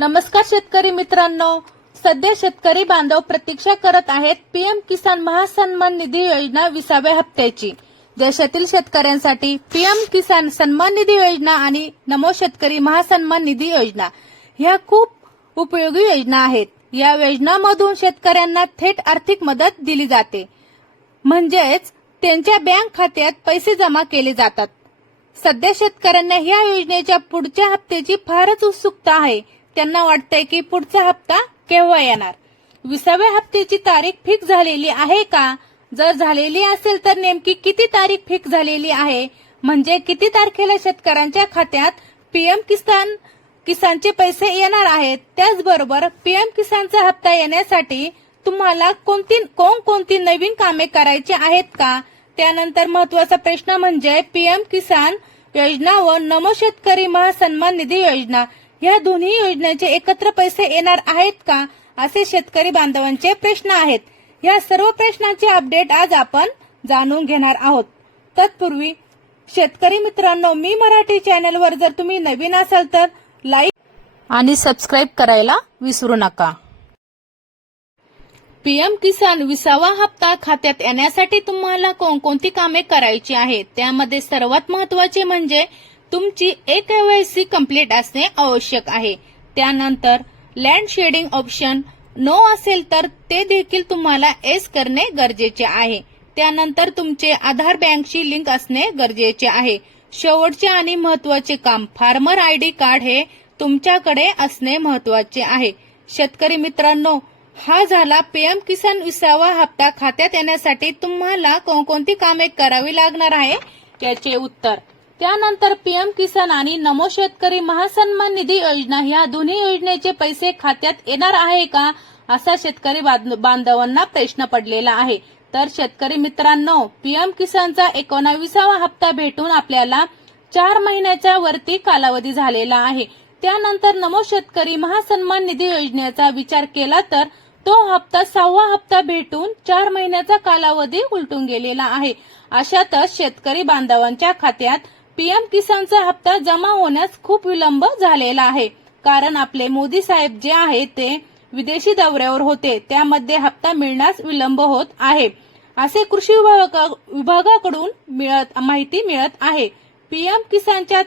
नमस्कार शेतकरी मित्रांनो. सध्या शेतकरी बांधव प्रतीक्षा करत आहेत पीएम किसान महासन्मान निधी योजना विसाव्या हप्त्याची. देशातील शेतकऱ्यांसाठी पीएम किसान सन्मान निधी योजना आणि नमो शेतकरी महासन्मान निधी योजना ह्या खूप उपयोगी योजना आहेत. या योजनांमधून शेतकऱ्यांना थेट आर्थिक मदत दिली जाते. म्हणजेच त्यांच्या बँक खात्यात पैसे जमा केले जातात. सध्या शेतकऱ्यांना या योजनेच्या पुढच्या हप्त्याची फारच उत्सुकता आहे. त्यांना वाटतंय की पुढचा हप्ता केव्हा येणार? विसाव्या हप्त्याची तारीख फिक्स झालेली आहे का? जर झालेली असेल तर नेमकी किती तारीख फिक्स झालेली आहे? म्हणजे किती तारखेला शेतकऱ्यांच्या खात्यात पीएम किसान किसानचे पैसे येणार आहेत? त्याचबरोबर पीएम किसानचा हप्ता येण्यासाठी तुम्हाला कोणती कोण कोणती नवीन कामे करायची आहेत का? त्यानंतर महत्त्वाचा प्रश्न म्हणजे पीएम किसान योजना व नमो शेतकरी महासन्मान निधी योजना. या दोन्ही योजनेचे एकत्र पैसे येणार आहेत का असे शेतकरी बांधवांचे प्रश्न आहेत. या सर्व प्रश्नांचे अपडेट आज आपण जाणून घेणार आहोत. तत्पूर्वी शेतकरी मित्रांनो मी मराठी चॅनेलवर जर तुम्ही नवीन असाल तर लाईक आणि सबस्क्राईब करायला विसरू नका. पीएम किसान विसावा हप्ता खात्यात येण्यासाठी तुम्हाला कोणकोणती कामे करायची आहेत? त्यामध्ये सर्वात महत्त्वाचे म्हणजे तुमची ए केवायसी कंप्लीट असणे आवश्यक आहे. त्यानंतर लँड शेडिंग ऑप्शन नो असेल तर ते देखील तुम्हाला एस करणे गरजेचे आहे. त्यानंतर तुमचे आधार बँकशी लिंक असणे गरजेचे आहे. शेवटचे आणि महत्त्वाचे काम फार्मर आय डी कार्ड हे तुमच्याकडे असणे महत्त्वाचे आहे. शेतकरी मित्रांनो हा झाला पीएम किसान विसावा हप्ता. खात्यात येण्यासाठी तुम्हाला कोणकोणती कामे करावी लागणार आहे? याचे उत्तर त्यानंतर पीएम किसान आणि नमो शेतकरी महासन्मान निधी योजना ह्या दोन्ही योजनेचे पैसे खात्यात येणार आहे का असा शेतकरी बांध- बांधवांना प्रश्न पडलेला आहे. तर शेतकरी मित्रांनो पीएम किसानचा एकोणाविसावा हप्ता भेटून आपल्याला चार महिन्याच्या वरती कालावधी झालेला आहे. त्यानंतर नमो शेतकरी महासन्मान निधी योजनेचा विचार केला तर तो हप्ता सहावा हप्ता भेटून चार महिन्याचा कालावधी उलटून गेलेला आहे. अशातच शेतकरी बांधवांच्या खात्यात पीएम किसानचा हप्ता जमा होण्यास खूप विलंब झालेला आहे. कारण आपले मोदी साहेब जे आहे ते विदेशी दौऱ्यावर होते. त्यामध्ये हप्ता मिळण्यास विलंब होत आहे. असे कृषी विभागा- विभागाकडून मिळत माहिती मिळत आहे. पीएम किसानच्या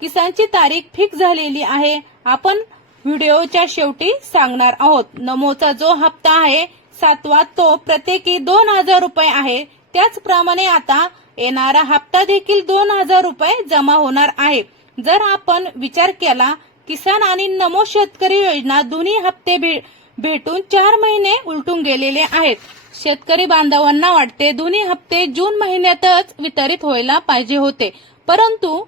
किसानची तारीख फिक्स झालेली आहे. आपण व्हिडिओच्या शेवटी सांगणार आहोत. नमोचा जो हप्ता आहे सातवा तो प्रत्येकी दोन हजार रुपये आहे. त्याचप्रमाणे आता येणारा हप्ता देखील दोन हजार रुपये जमा होणार आहे. जर आपण विचार केला किसान आणि नमो शेतकरी योजना दोन्ही हप्ते भे- भेटून चार महिने उलटून गेलेले आहेत. शेतकरी बांधवांना वाटते दोन्ही हप्ते जून महिन्यातच वितरित व्हायला पाहिजे होते. परंतु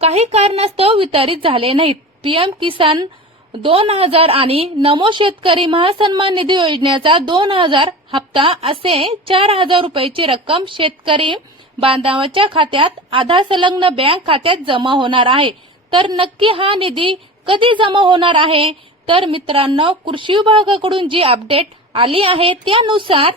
काही कारणास्तव वितरित झाले नाहीत. पीएम किसान दोन हजार आणि नमो शेतकरी महासन्मान निधी योजनेचा दोन हजार हप्ता असे चार हजार रुपयाची रक्कम शेतकरी बांधवाच्या खात्यात आधार संलग्न बँक खात्यात जमा होणार आहे. तर नक्की हा निधी कधी जमा होणार आहे? तर मित्रांनो कृषी विभागाकडून जी अपडेट आली आहे त्यानुसार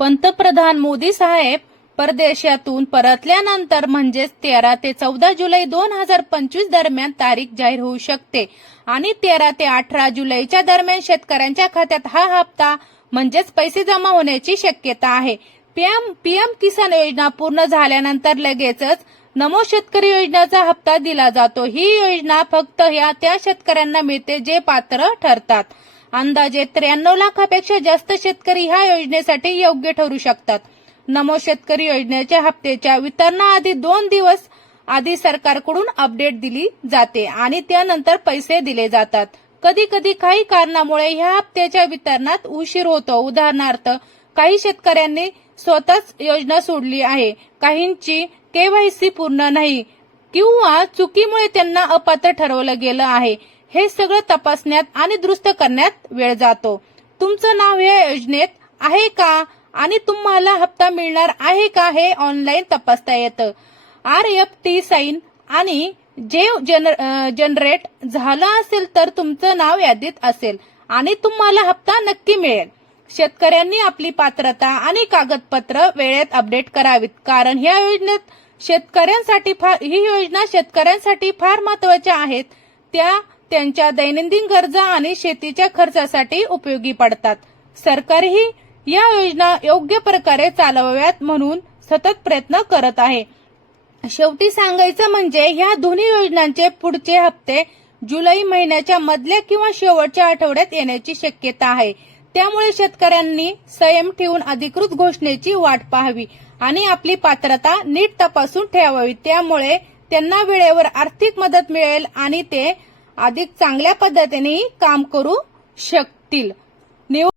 पंतप्रधान मोदी साहेब परदेशातून परतल्यानंतर म्हणजेच तेरा ते चौदा जुलै दोन हजार पंचवीस दरम्यान तारीख जाहीर होऊ शकते. आणि तेरा ते अठरा जुलैच्या दरम्यान शेतकऱ्यांच्या खात्यात हा हप्ता म्हणजेच पैसे जमा होण्याची शक्यता आहे. पीएम पीएम किसान योजना पूर्ण झाल्यानंतर लगेचच नमो शेतकरी योजनेचा हप्ता दिला जातो. ही योजना फक्त या त्या शेतकऱ्यांना मिळते जे पात्र ठरतात. अंदाजे त्र्याण्णव लाखापेक्षा जास्त शेतकरी ह्या योजनेसाठी योग्य ठरू शकतात. नमो शेतकरी योजनेच्या हप्त्याच्या वितरणाआधी दोन दिवस आधी सरकारकडून अपडेट दिली जाते आणि त्यानंतर पैसे दिले जातात. कधी कधी काही कारणामुळे ह्या हप्त्याच्या वितरणात उशीर होतो. उदाहरणार्थ काही शेतकऱ्यांनी स्वतःच योजना सोडली आहे. काहींची केवायसी पूर्ण नाही किंवा चुकीमुळे त्यांना अपात्र ठरवलं गेलं आहे. हे सगळं तपासण्यात आणि दुरुस्त करण्यात वेळ जातो. तुमचं नाव या योजनेत आहे का? आणि तुम्हाला हप्ता मिळणार आहे का? हे ऑनलाईन तपासता येतं. आर एफ टी साईन आणि जे जनर जनरेट झालं असेल तर तुमचं नाव यादीत असेल आणि तुम्हाला हप्ता नक्की मिळेल. शेतकऱ्यांनी आपली पात्रता आणि कागदपत्र वेळेत अपडेट करावीत. कारण ह्या योजनेत शेतकऱ्यांसाठी फार ही योजना शेतकऱ्यांसाठी फार महत्त्वाच्या आहेत. त्या त्यांच्या दैनंदिन गरजा आणि शेतीच्या खर्चासाठी उपयोगी पडतात. सरकारही या योजना योग्य प्रकारे चालवाव्यात म्हणून सतत प्रयत्न करत आहे. शेवटी सांगायचं म्हणजे ह्या दोन्ही योजनांचे पुढचे हप्ते जुलै महिन्याच्या मधल्या किंवा शेवटच्या आठवड्यात येण्याची शक्यता आहे. त्यामुळे शेतकऱ्यांनी संयम ठेवून अधिकृत घोषणेची वाट पाहावी आणि आपली पात्रता नीट तपासून ठेवावी. त्यामुळे त्यांना वेळेवर आर्थिक मदत मिळेल आणि ते अधिक चांगल्या पद्धतीने काम करू शकतील. निव-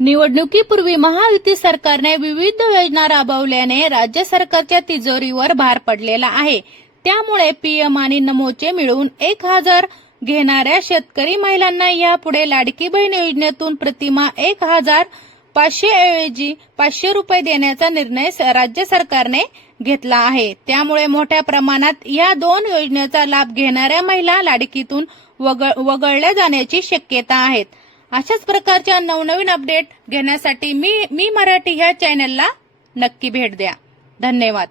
निवडणुकीपूर्वी महायुती सरकारने विविध योजना राबवल्याने राज्य सरकारच्या तिजोरीवर भार पडलेला आहे. त्यामुळे पीएम आणि नमोचे मिळून एक हजार घेणाऱ्या शेतकरी महिलांना यापुढे लाडकी बहीण योजनेतून प्रतिमा एक हजार पाचशे ऐवजी पाचशे रुपये देण्याचा निर्णय स- राज्य सरकारने घेतला आहे. त्यामुळे मोठ्या प्रमाणात या दोन योजनेचा लाभ घेणाऱ्या महिला लाडकीतून वगळ- वगळल्या जाण्याची शक्यता आहेत. अशाच प्रकारच्या नवनवीन अपडेट घेण्यासाठी मी मी मराठी ह्या चॅनलला नक्की भेट द्या. धन्यवाद.